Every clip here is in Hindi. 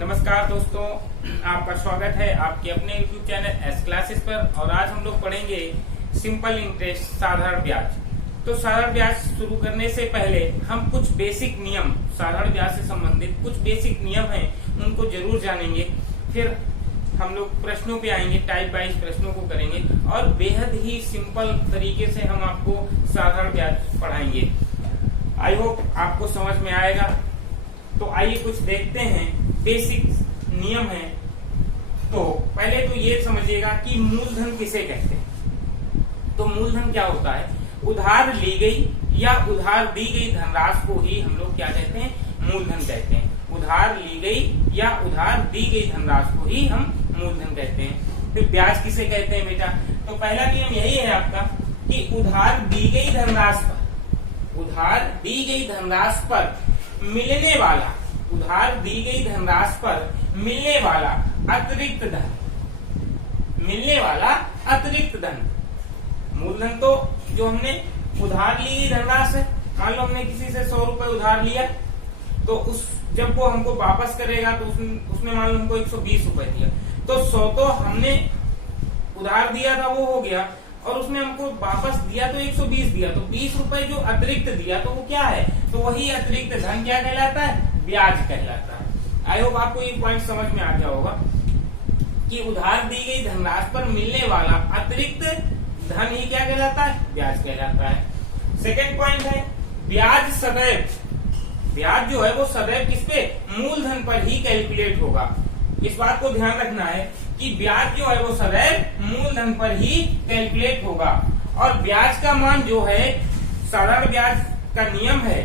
नमस्कार दोस्तों, आपका स्वागत है आपके अपने YouTube चैनल एस क्लासेस पर। और आज हम लोग पढ़ेंगे सिंपल इंटरेस्ट, साधारण ब्याज। तो साधारण ब्याज शुरू करने से पहले हम कुछ बेसिक नियम, साधारण ब्याज से संबंधित कुछ बेसिक नियम हैं उनको जरूर जानेंगे। फिर हम लोग प्रश्नों पे आएंगे, टाइप वाइज प्रश्नों को करेंगे और बेहद ही सिंपल तरीके से हम आपको साधारण ब्याज पढ़ाएंगे। आई होप आपको समझ में आएगा। तो आइए कुछ देखते हैं, बेसिक नियम है। तो पहले तो ये समझिएगा कि मूलधन किसे कहते हैं। तो मूलधन क्या होता है? उधार ली गई या उधार दी गई धनराशि को ही हम लोग क्या कहते हैं? मूलधन कहते हैं। उधार ली गई या उधार दी गई धनराशि को ही हम मूलधन कहते हैं। फिर ब्याज किसे कहते हैं बेटा? तो पहला नियम यही है आपका कि उधार दी गई धनराशि पर, उधार दी गई धनराशि पर मिलने वाला, उधार दी गई धनराशि पर मिलने वाला अतिरिक्त धन, मिलने वाला अतिरिक्त धन। मूलधन तो जो हमने उधार ली गई धनराशि है, मान लो हमने किसी से 100 रुपए उधार लिया, तो उस जब वो हमको वापस करेगा तो उसने मान लो हमको 120 रुपए दिया, तो 100 तो हमने उधार दिया था वो हो गया, और उसने हमको वापस दिया तो 120 दिया, तो 20 रुपए जो अतिरिक्त दिया तो वो क्या है? तो वही अतिरिक्त धन क्या कहलाता है? ब्याज कहलाता है। आई होप आपको ये पॉइंट समझ में आ गया होगा कि उधार दी गई धनराशि पर मिलने वाला अतिरिक्त धन ही क्या कहलाता है? ब्याज कहलाता है। सेकेंड पॉइंट है ब्याज सदैव, ब्याज जो है वो सदैव किस पे? मूलधन पर ही कैलकुलेट होगा। इस बात को ध्यान रखना है कि ब्याज जो है वो सदैव मूलधन पर ही कैलकुलेट होगा। और ब्याज का मान जो है, साधारण ब्याज का नियम है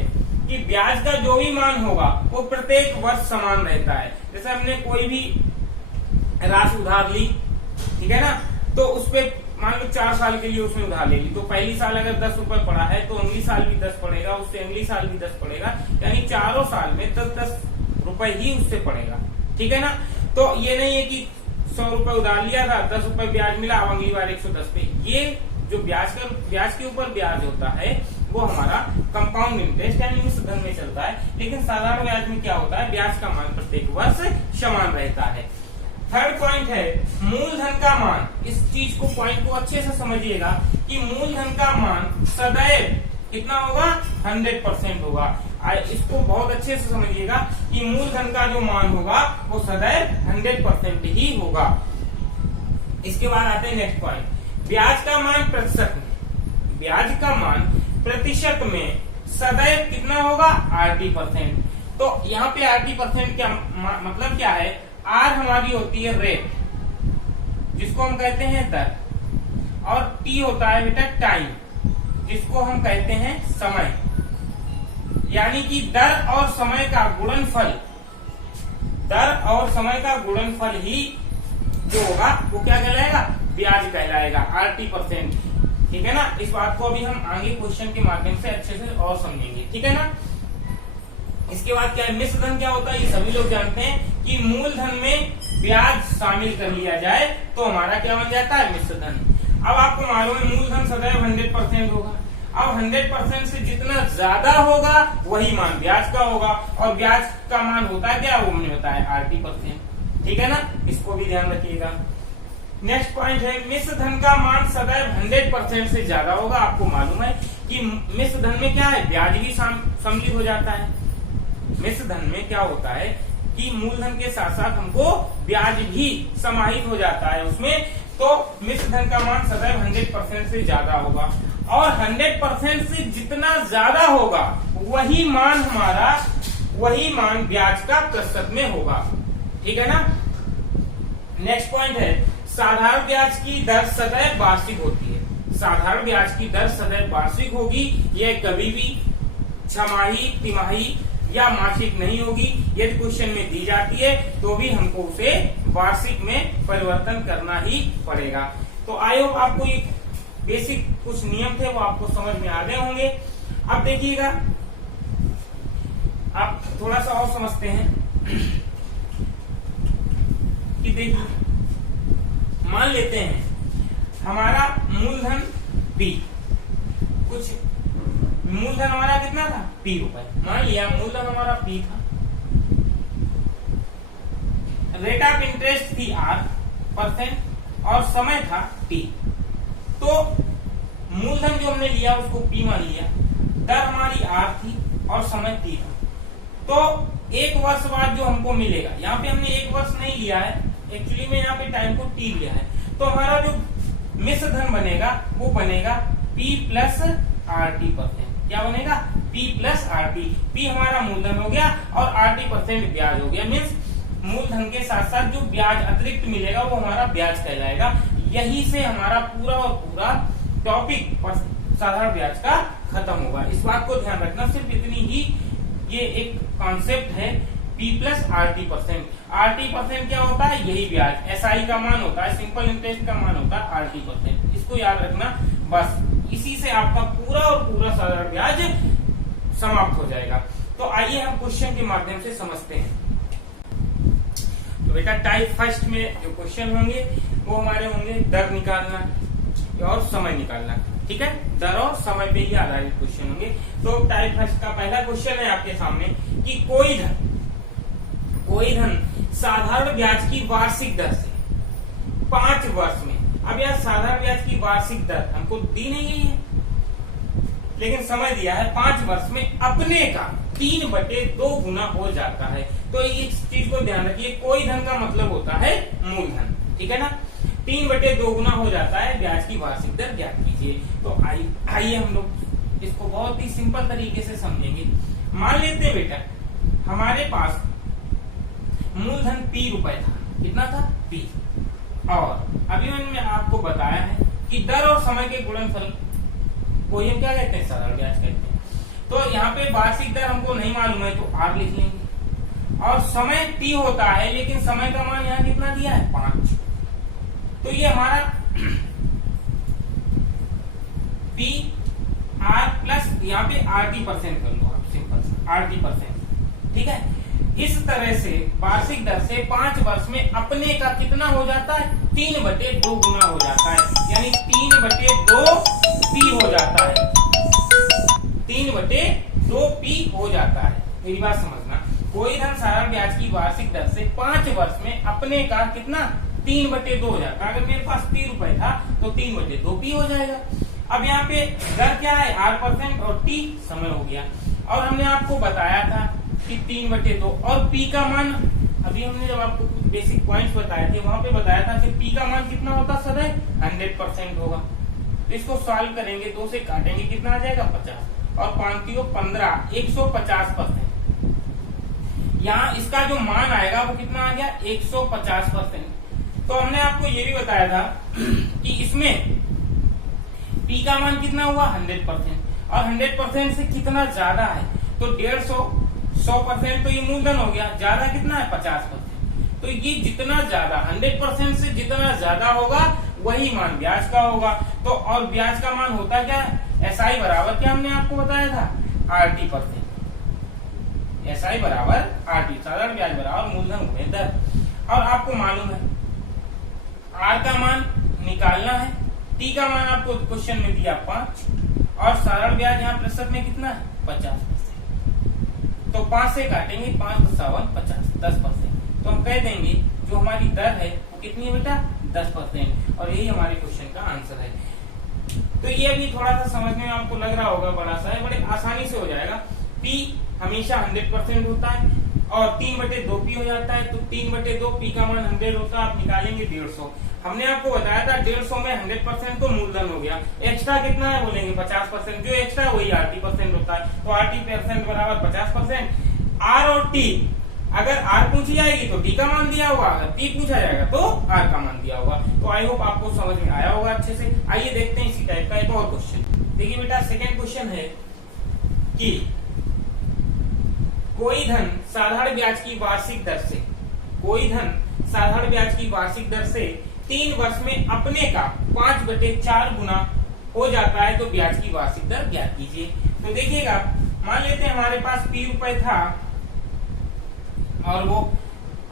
कि ब्याज का जो भी मान होगा वो प्रत्येक वर्ष समान रहता है। जैसे हमने कोई भी राशि उधार ली, ठीक है ना, तो उस पे मान लो 4 साल के लिए उसने उधार ले ली, तो पहली साल अगर 10 रुपए पड़ा है तो अगली साल भी 10 पड़ेगा, उससे अगली साल भी 10 पड़ेगा, यानी चारों साल में 10-10 रुपए ही उससे पड़ेगा। ठीक है ना। तो ये नहीं है कि 100 रुपए उधार लिया था, 10 रुपए ब्याज मिला, अब अगली बार 110 पे। ये जो ब्याज के ऊपर ब्याज होता है वो हमारा कंपाउंड इंटरेस्ट यानी मिश्र धन में चलता है। लेकिन साधारण ब्याज में क्या होता है? ब्याज का मान प्रत्येक वर्ष समान रहता है। थर्ड पॉइंट है मूलधन का मान। इस चीज को, पॉइंट को अच्छे से समझिएगा कि मूलधन का मान सदैव कितना होगा? 100% होगा। इसको बहुत अच्छे से समझिएगा कि मूलधन का जो मान होगा वो सदैव 100% ही होगा। इसके बाद आते हैं नेक्स्ट पॉइंट, ब्याज का मान प्रतिशत में। ब्याज का मान प्रतिशत में सदैव कितना होगा? 80%। तो यहाँ पे 80% क्या मतलब क्या है? आर हमारी होती है रेट, जिसको हम कहते हैं दर, और टी होता है बेटा टाइम, जिसको हम कहते हैं समय। यानी कि दर और समय का गुणनफल, दर और समय का गुणनफल ही जो होगा वो क्या कहलाएगा? ब्याज कहलाएगा, 80%। ठीक है ना। इस बात को अभी हम आगे क्वेश्चन के माध्यम से अच्छे से और समझेंगे। ठीक है ना। इसके बाद क्या है? मिश्र धन क्या होता है? ये सभी लोग जानते हैं कि मूलधन में ब्याज शामिल कर लिया जाए तो हमारा क्या बन जाता है? मिश्र धन। अब आपको मालूम है मूलधन सदैव 100% होगा। अब 100% से जितना ज्यादा होगा वही मान ब्याज का होगा, और ब्याज का मान होता है क्या? वो हमने बताया 80%। ठीक है ना। इसको भी ध्यान रखिएगा। नेक्स्ट पॉइंट है मिश्र धन का मान सदैव 100% से ज्यादा होगा। आपको मालूम है कि मिश्र धन में क्या है? ब्याज भी सम्मिलित हो जाता है। मिश्र धन में क्या होता है कि मूलधन के साथ साथ हमको ब्याज भी समाहित हो जाता है उसमें। तो मिश्र धन का मान सदैव 100% से ज्यादा होगा, और 100% से जितना ज्यादा होगा वही मान हमारा, वही मान ब्याज का प्रतिशत में होगा। ठीक है ना। नेक्स्ट पॉइंट है साधारण ब्याज की दर सदैव वार्षिक होती है। साधारण ब्याज की दर सदैव वार्षिक होगी। यह कभी भी छमाही, तिमाही या मासिक नहीं होगी। यदि क्वेश्चन में दी जाती है तो भी हमको उसे वार्षिक में परिवर्तन करना ही पड़ेगा। तो आई होप आपको ये बेसिक कुछ नियम थे वो आपको समझ में आ गए होंगे। अब देखिएगा, आप थोड़ा सा और समझते हैं कि देखिए, मान लेते हैं हमारा मूलधन P, कुछ मूलधन हमारा कितना था? P रुपए। मान लिया मूलधन हमारा P था, रेट ऑफ इंटरेस्ट थी R% और समय था T। तो मूलधन जो हमने लिया उसको P मान लिया, दर हमारी R थी और समय T था। तो एक वर्ष बाद जो हमको मिलेगा, यहाँ पे हमने एक वर्ष नहीं लिया है, एक्चुअली में यहाँ पे टाइम को T लिया है, तो हमारा जो मिश्र धन बनेगा वो बनेगा P प्लस RT%। क्या बनेगा? P plus RT। P हमारा मूलधन हो गया और RT% ब्याज हो गया। मीन्स मूलधन के साथ साथ जो ब्याज अतिरिक्त मिलेगा वो हमारा ब्याज कहलाएगा। यही से हमारा पूरा और पूरा टॉपिक साधारण ब्याज का खत्म होगा। इस बात को ध्यान रखना, सिर्फ इतनी ही ये एक कॉन्सेप्ट है P प्लस RT%। RT% क्या होता है? यही ब्याज, SI का मान होता है, सिंपल इंटरेस्ट का मान होता है RT%। इसको याद रखना, बस इसी से आपका पूरा और पूरा साधारण ब्याज समाप्त हो जाएगा। तो आइए हम क्वेश्चन के माध्यम से समझते हैं। तो बेटा टाइप फर्स्ट में जो क्वेश्चन होंगे वो हमारे होंगे दर निकालना और समय निकालना। ठीक है, दर और समय पे ही आधारित क्वेश्चन होंगे। तो टाइप फर्स्ट का पहला क्वेश्चन है आपके सामने कि कोई धन साधारण ब्याज की वार्षिक दर से 5 वर्ष में, अब यार साधारण ब्याज की वार्षिक दर हमको दी नहीं गई है, लेकिन समय दिया है 5 वर्ष में अपने का 3/2 गुना हो जाता है। तो इस चीज को ध्यान रखिए, कोई धन का मतलब होता है मूलधन। ठीक है ना, 3/2 गुना हो जाता है, ब्याज की वार्षिक दर ज्ञात कीजिए। तो आइए हम लोग इसको बहुत ही सिंपल तरीके से समझेंगे। मान लेते हैं बेटा हमारे पास मूलधन P रुपए था। कितना था? P। और अभी मैंने आपको बताया है कि दर और समय के गुणनफल को हम क्या कहते हैं? साधारण ब्याज कहते हैं। तो यहाँ पे वार्षिक दर हमको नहीं मालूम है तो R लिख लेंगे, और समय T होता है, लेकिन समय का मान यहाँ कितना दिया है? 5। तो ये हमारा P R प्लस यहाँ पे RT% कर लो आप, सिंपल RT%। ठीक है, इस तरह से वार्षिक दर से 5 वर्ष में अपने का कितना हो जाता है? 3/2 गुना हो जाता है, यानी 3/2 P हो जाता है। 3/2 P हो जाता है। मेरी बात समझना, कोई धन साधारण ब्याज की वार्षिक दर से 5 वर्ष में अपने का कितना? 3/2 हो जाता है। अगर मेरे पास P रुपए था तो 3/2 P हो जाएगा। अब यहाँ पे दर क्या है? R% और T समय हो गया। और हमने आपको बताया था कि 3/2 और P का मान, अभी हमने जब आपको कुछ बेसिक पॉइंट्स बताए थे वहां पे बताया था कि P का मान कितना होता सदैव? 100% होगा। तो इसको सॉल्व करेंगे, 2 से काटेंगे, कितना आ जाएगा? 50 और 5 15, 150%। यहाँ इसका जो मान आएगा वो कितना आ गया? 150%। तो हमने आपको ये भी बताया था कि इसमें P का मान कितना हुआ? 100%। और 100% से कितना ज्यादा है तो 150, 100% तो ये मूलधन हो गया, ज्यादा कितना है? 50%। तो ये जितना ज्यादा 100% से जितना ज्यादा होगा वही मान ब्याज का होगा। तो और ब्याज का मान होता क्या? SI बराबर क्या हमने आपको बताया था? RT%। SI बराबर RT, साधारण ब्याज बराबर मूलधन गुणे दर। और आपको मालूम है R का मान निकालना है, T का मान आपको क्वेश्चन में दिया 5, और साधारण ब्याज यहाँ प्रतिशत में कितना है? 50%। तो 5 से काटेंगे, 5 × 7 = 50, 10%। तो हम कह देंगे जो हमारी दर है वो कितनी है बेटा? 10%। और यही हमारे क्वेश्चन का आंसर है। तो ये अभी थोड़ा सा समझने में आपको लग रहा होगा बड़ा सा है, बड़े आसानी से हो जाएगा। P हमेशा 100% होता है और 3/2 P हो जाता है। तो 3/2 P का मान 100 होता है, आप निकालेंगे 150। हमने आपको बताया था 150 में 100% तो मूलधन हो गया, एक्स्ट्रा कितना है बोलेंगे? 50%। जो एक्स्ट्रा है वही RT% होता है। तो RT% बराबर 50%। R और T, अगर R पूछी जाएगी तो T का मान दिया होगा, अगर T पूछा जाएगा तो R का मान दिया होगा। तो आई होप आपको समझ में आया होगा अच्छे से। आइए देखते हैं इसी टाइप का एक और क्वेश्चन। देखिए बेटा, सेकेंड क्वेश्चन है कि कोई धन साधारण ब्याज की वार्षिक दर से, कोई धन साधारण ब्याज की वार्षिक दर से 3 वर्ष में अपने का 5/4 गुना हो जाता है, तो ब्याज की वार्षिक दर ज्ञात कीजिए। तो देखिएगा, मान लेते हैं हमारे पास P रुपए था और वो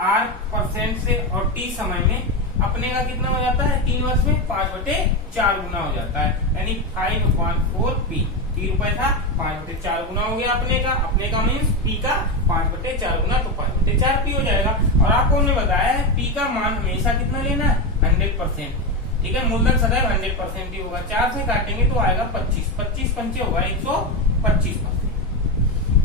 R% से और T समय में अपने का कितना हो जाता है? 3 वर्ष में 5/4 गुना हो जाता है, यानी 5/4 P। P रुपए था, 5/4 गुना हो गया अपने का। अपने का मीन्स P का 5/4 गुना, तो 5/4 P हो जाएगा। और आपको हमने बताया है पी का मान हमेशा कितना लेना है 100%। ठीक है, मूलधन सदैव 100% ही होगा। 4 से काटेंगे तो आएगा 25, 25 पंचे होगा 125%,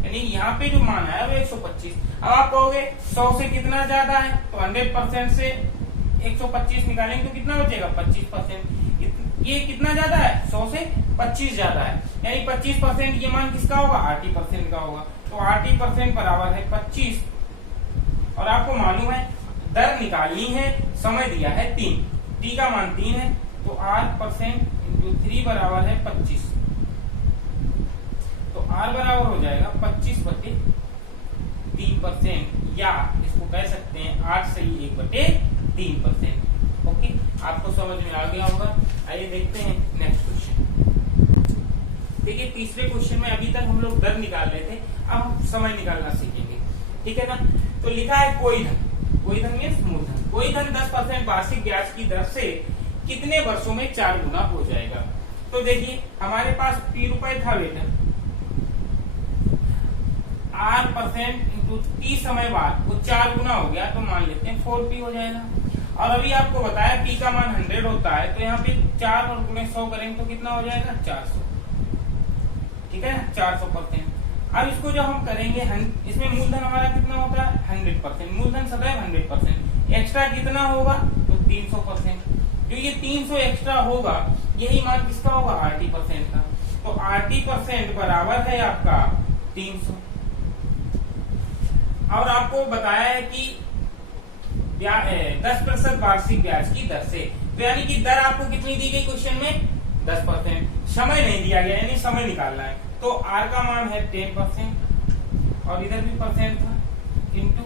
यानी यहाँ पे जो मान आया वो 125। अब आप कहोगे 100 से कितना ज्यादा है, तो 100% से 125 निकालेंगे तो कितना बचेगा 25%। ये कितना ज्यादा है 100 से 25 ज्यादा है, यानी 25% ये मान किसका होगा 80% का होगा। तो 80% बराबर है 25, और आपको मालूम है दर निकालनी है, समय दिया है 3, टी का मान 3 है, तो 8% इंटू 3 बराबर है 25, तो R बराबर हो जाएगा 25/3%, या इसको कह सकते हैं 8 सही 1/3%। ओके, आपको समझ में आ गया होगा। आइए देखते हैं नेक्स्ट क्वेश्चन। देखिए तीसरे क्वेश्चन में अभी तक हम लोग दर निकाल रहे थे, अब हम समय निकालना सीखेंगे। ठीक है ना, तो लिखा है कोई धन, कोई धन मीन्स मूलधन, कोई धन 10% वार्षिक ब्याज की दर से कितने वर्षों में 4 गुना हो जाएगा। तो देखिए हमारे पास P रुपए था बेटा, R% इंटू T समय बाद वो 4 गुना हो गया, तो मान लेते हैं 4P हो जाएगा। और अभी आपको बताया P का मान 100 होता है, तो यहाँ पे 4 और गुणे 100 करेंगे तो कितना हो जाएगा 400। ठीक है, 400%। अब इसको जो हम करेंगे, इसमें मूलधन हमारा कितना होता है 100%, मूलधन सदैव 100%, एक्स्ट्रा कितना होगा तो 300%। जो ये 300 एक्स्ट्रा होगा यही मान किसका होगा 80% का, तो 80% बराबर है आपका 300। और आपको बताया है कि 10% वार्षिक ब्याज की दर से, तो यानी कि दर आपको कितनी दी गई क्वेश्चन में 10%, समय नहीं दिया गया, यानी समय निकालना है। तो R का मान है 10% और इधर भी परसेंट था, इंटू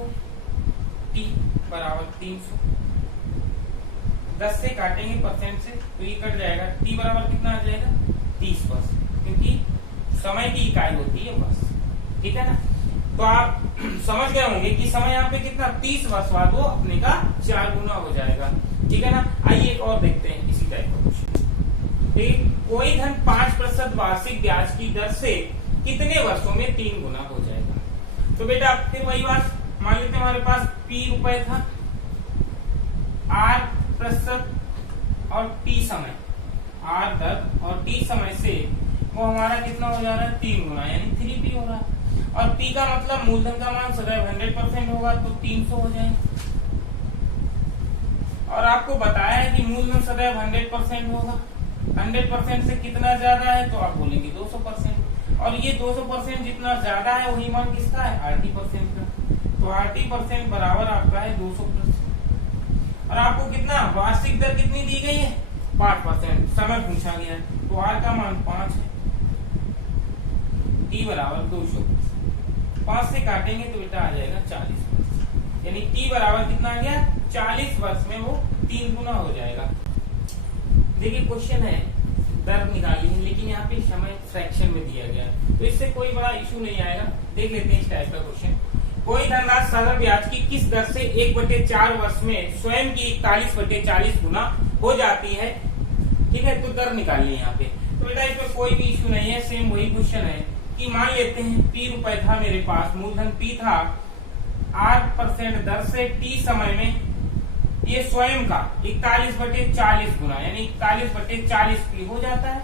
T बराबर 300। 10 से काटेंगे परसेंट से तो ये कट जाएगा, T बराबर कितना आ जाएगा 30 वर्ष, क्योंकि समय की इकाई होती है वर्ष। ठीक है ना, तो आप समझ गए होंगे कि समय यहाँ पे कितना 30 वर्ष बाद वो अपने का 4 गुना हो जाएगा। ठीक है ना, आइए एक और देखते हैं इसी टाइप का क्वेश्चन। कोई धन 5% वार्षिक ब्याज की दर से कितने वर्षों में 3 गुना हो जाएगा। तो बेटा फिर वही बात, मान लेते हैं हमारे पास P रुपए था, R% और T समय, R दर और T समय से वो हमारा कितना हो जा रहा है 3 गुना, यानी 3P हो रहा है। और P का मतलब मूलधन का मान सदैव 100% होगा, तो 300 हो जाएगा। और आपको बताया है कि मूलधन सदैव 100% होगा, 100% से कितना ज्यादा है तो आप बोलेंगे 200%, और ये 200% जितना ज्यादा है वही मान किसका है 80% का, तो 80% बराबर आपका है 200%। और आपको कितना वार्षिक दर कितनी दी गई है 5%, समय पूछा गया है, तो R का मान 5 है, T बराबर 200, 5 से काटेंगे तो बेटा आ जाएगा 40 वर्ष, यानी T बराबर कितना आ गया 40 वर्ष में वो 3 गुना हो जाएगा। देखिए क्वेश्चन है दर निकाली है, लेकिन यहाँ पे समय फ्रैक्शन में दिया गया है, तो इससे कोई बड़ा इशू नहीं आएगा। देख लेते हैं इस टाइप का क्वेश्चन। कोई धनराशि साधारण ब्याज की किस दर से 1/4 वर्ष में स्वयं की 41/40 गुना हो जाती है। ठीक है, तो दर निकालिए यहाँ पे। तो बेटा इसमें कोई भी इशू नहीं है, सेम वही क्वेश्चन है कि मान लेते हैं P रुपए था मेरे पास, मूलधन P था, 8% दर से T समय में ये स्वयं का 41/40 गुना, यानी 41/40P हो जाता है।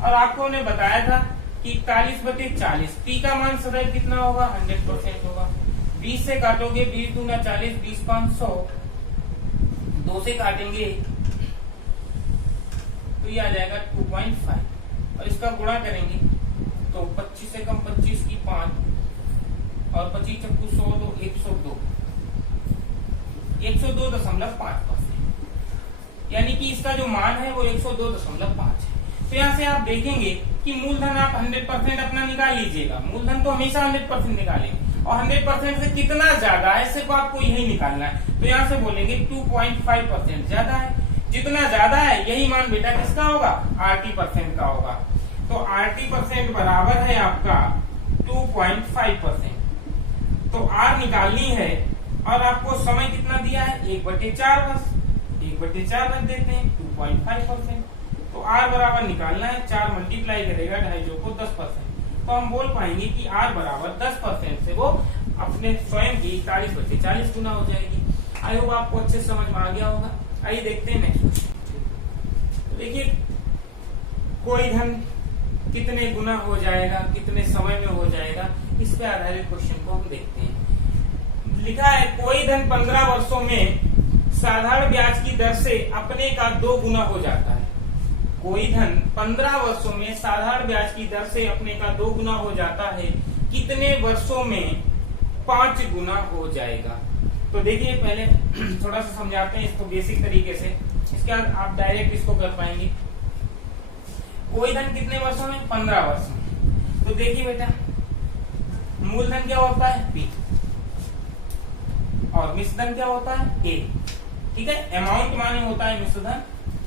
और आपको ने बताया था कि 41/40 P का मान सदैव कितना होगा 100% होगा। 20 से काटोगे 20 दूना 40, 20 5 100, 2 से काटेंगे तो ये आ जाएगा 2.5, और इसका गुणा करेंगे तो 25 से कम 25 की 5, और 25 चक्कू 100 तो 102.5%, यानी कि इसका जो मान है वो 102.5 है। तो यहाँ से आप देखेंगे कि मूलधन आप 100% अपना निकाल लीजिएगा, मूलधन तो हमेशा 100% निकालेंगे, और 100% से कितना ज्यादा है सिर्फ आपको यही निकालना है। तो यहाँ से बोलेंगे 2.5% ज्यादा है, जितना ज्यादा है यही मान बेटा किसका होगा 80% का होगा। तो 80% बराबर है आपका 2.5%। तो R निकालनी है, और आपको समय कितना दिया है 1/4 वर्ष, 1/4 रख देते हैं 2.5%। तो R बराबर निकालना है, 4 मल्टीप्लाई करेगा 250 को 10%, तो हम बोल पाएंगे कि R बराबर 10% से वो अपने स्वयं की 41/40 गुना हो जाएगी। आई होप आपको अच्छे समझ में आ गया होगा। आइए देखते हैं नेक्स्ट क्वेश्चन। देखिए, कोई धन कितने गुना हो जाएगा, कितने समय में हो जाएगा, इस पे आधारित क्वेश्चन को हम देखते हैं। लिखा है कोई धन 15 वर्षों में साधारण ब्याज की दर से अपने का 2 गुना हो जाता है। कोई धन 15 वर्षों में साधारण ब्याज की दर से अपने का 2 गुना हो जाता है, कितने वर्षों में 5 गुना हो जाएगा। तो देखिए, पहले थोड़ा सा समझाते हैं इसको बेसिक तरीके से, इसके बाद आप डायरेक्ट इसको कर पाएंगे। कोई धन कितने वर्षों में? 15 वर्ष में। तो देखिए बेटा, मूलधन क्या होता है? P, और मिश्रधन क्या होता है? A। ठीक है, अमाउंट माने होता है मिश्रधन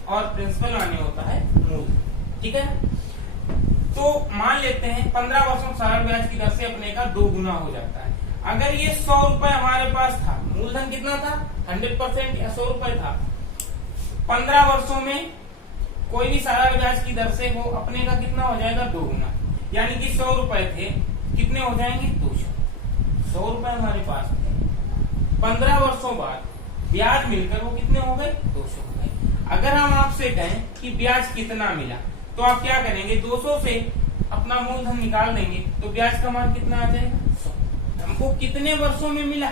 और प्रिंसिपल माने होता है मूलधन। ठीक है, तो मान लेते हैं 15 वर्षों में साधारण ब्याज की दर से अपने का 2 गुना हो जाता है। अगर ये 100 रुपए हमारे पास था, मूलधन कितना था? 100% या 100 रुपए था। 15 वर्षों में कोई भी साधारण ब्याज की दर से वो अपने का कितना हो जाएगा? 2 गुना। यानी कि 100 रुपए थे, कितने हो जाएंगे? 200। 100 रुपए हमारे पास थे, 15 वर्षों बाद ब्याज मिलकर वो कितने हो गए? 200 हो गए। अगर हम आपसे कहें कि ब्याज कितना मिला, तो आप क्या करेंगे? 200 से अपना मूलधन निकाल देंगे तो ब्याज का मान कितना आ जाएगा? 100। हमको कितने वर्षों में मिला?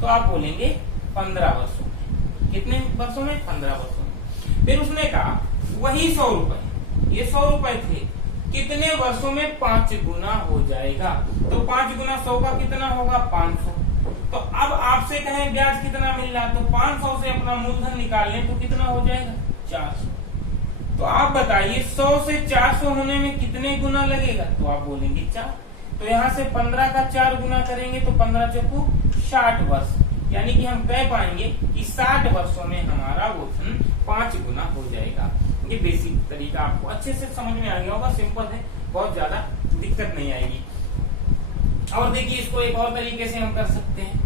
तो आप बोलेंगे 15 वर्षों में। कितने वर्षों में? 15 वर्षों में। फिर उसने कहा वही 100 रुपए, ये 100 रुपए थे, कितने वर्षों में 5 गुना हो जाएगा। तो 5 गुना 100 का कितना होगा? 500। तो अब आपसे कहें ब्याज कितना मिल रहा, तो 500 से अपना मूलधन निकाल लें तो कितना हो जाएगा? 400। तो आप बताइए 100 से 400 होने में कितने गुना लगेगा? तो आप बोलेंगे 4। तो यहाँ से 15 का 4 गुना करेंगे तो 15 चौको 60 वर्ष, यानी कि हम कह पाएंगे कि 60 वर्षों में हमारा वो धन 5 गुना हो जाएगा। ये बेसिक तरीका आपको अच्छे से समझ में आ गया होगा, सिंपल है, बहुत ज्यादा दिक्कत नहीं आएगी। और देखिए, इसको एक और तरीके से हम कर सकते हैं।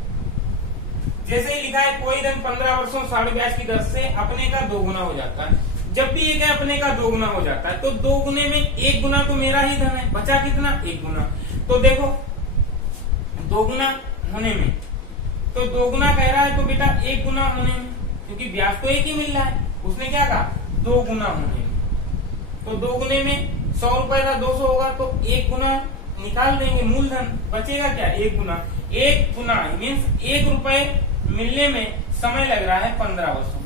जैसे ही लिखा है कोई धन 15 वर्षों साधारण ब्याज की दर से अपने का 2 गुना हो जाता है। जब भी एक अपने का 2 गुना हो जाता है तो 2 गुने में 1 गुना तो मेरा ही धन है, बचा कितना? 1 गुना। तो देखो 2 गुना होने में, तो 2 गुना कह रहा है तो बेटा 1 गुना होने में, क्योंकि ब्याज तो 1 ही मिल रहा है। उसने क्या कहा? 2 गुना होने में। तो 2 गुने में 100 रुपए था, 200 होगा, तो 1 गुना निकाल देंगे मूलधन, बचेगा क्या? 1 गुना। 1 गुना मीन्स 1 रुपए मिलने में समय लग रहा है 15 वर्षों में।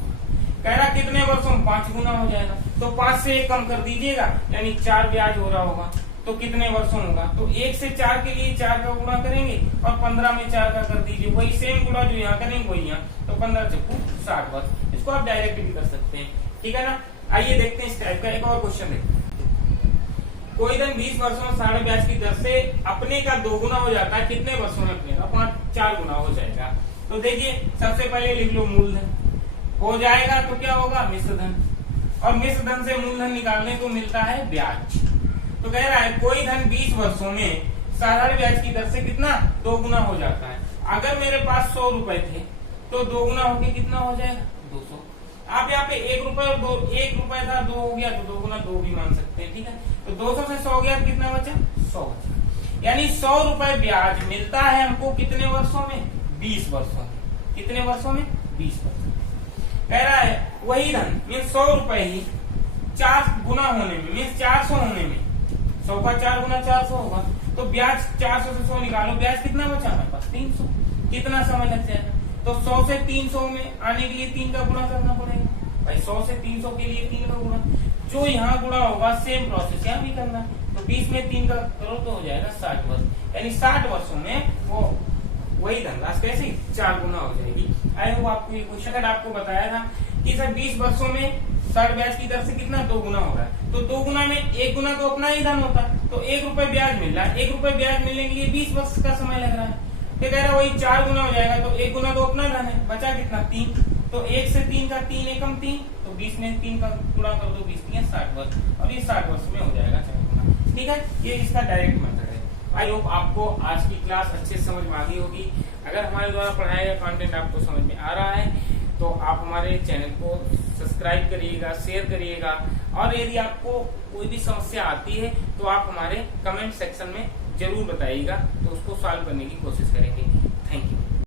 कह रहा कितने वर्षों में? 5 गुना हो जाएगा। तो 5 से 1 कम कर दीजिएगा, यानी 4 ब्याज हो रहा होगा। तो कितने वर्षों होगा? तो 1 से 4 के लिए 4 का गुणा करेंगे और 15 में 4 का कर दीजिए, वही सेम गुणा जो यहाँ करेंगे वही यहाँ। तो 15 चौको 60 वर्ष। इसको आप डायरेक्ट भी कर सकते हैं, ठीक है ना। आइए देखते हैं इस टाइप का एक और क्वेश्चन देखते हैं। कोई धन 20 वर्षों में साधारण ब्याज की दर से अपने का 2 गुना हो जाता है, कितने वर्षों में अपने का? 4 गुना हो जाएगा। तो देखिए, सबसे पहले लिख लो मूलधन हो जाएगा, तो क्या होगा? मिश्रधन, और मिश्रधन से मूलधन निकालने को मिलता है ब्याज। तो कह रहा है कोई धन 20 वर्षों में साधारण ब्याज की दर से कितना? 2 गुना हो जाता है। अगर मेरे पास 100 रुपए थे तो 2 गुना होके कितना हो जाएगा? 200। आप यहाँ पे 1 रुपए और 1 रुपए था, 2 हो गया, तो 2 गुना 2 भी मान सकते हैं, ठीक है। तो 200 से 100 गया, कितना बचा? 100 बचा। यानी 100 रुपए ब्याज मिलता है हमको कितने वर्षों में? 20 वर्षों में। कितने वर्षों में? 20 वर्षों में। कह रहा है वही धन मीन्स 100 रुपए ही 4 गुना होने में मीन्स 400 होने में, 100 का 4 गुना 400 होगा। तो ब्याज 400 से 100 निकालो, ब्याज कितना बचा हमारे पास? 300। कितना समय लग जाएगा? तो 100 से 300 में आने के लिए 3 का गुणा करना पड़ेगा भाई। 100 से 300 के लिए 3 का गुणा, जो यहाँ गुणा होगा सेम प्रोसेस यहाँ भी करना। तो 20 में 3 का करो तो हो जाएगा 60 वर्ष, यानी 60 वर्षों में वो वही धनराशि कैसे 4 गुना हो जाएगी। आई होप आपको ये क्वेश्चन अगर आपको बताया था कि सर 20 वर्षों में साधारण ब्याज की दर से कितना 2 गुना हो रहा है, तो 2 गुना में 1 गुना तो अपना ही धन होता है। तो 1 रुपए ब्याज मिल रहा है, 1 रुपए ब्याज मिलने के लिए 20 वर्ष का समय लग रहा है। फिर कह रहा है वही 4 गुना हो जाएगा, तो 1 गुना तो अपना धन है, बचा कितना? 3। तो 1 से 3 का 3 एकम 3, तो 20 में 3 का गुणा कर दो, 20 3 60 वर्ष, और ये 60 वर्ष में हो जाएगा 4 गुना, ठीक है। ये इसका डायरेक्ट मेथड है। आई होप आपको आज की क्लास अच्छे से समझ में आ गई होगी। अगर हमारे द्वारा पढ़ाया गया कंटेंट आपको समझ में आ रहा है तो आप हमारे चैनल को सब्सक्राइब करिएगा, शेयर करिएगा, और यदि आपको कोई भी समस्या आती है तो आप हमारे कमेंट सेक्शन में जरूर बताइएगा, तो उसको सॉल्व करने की कोशिश करेंगे।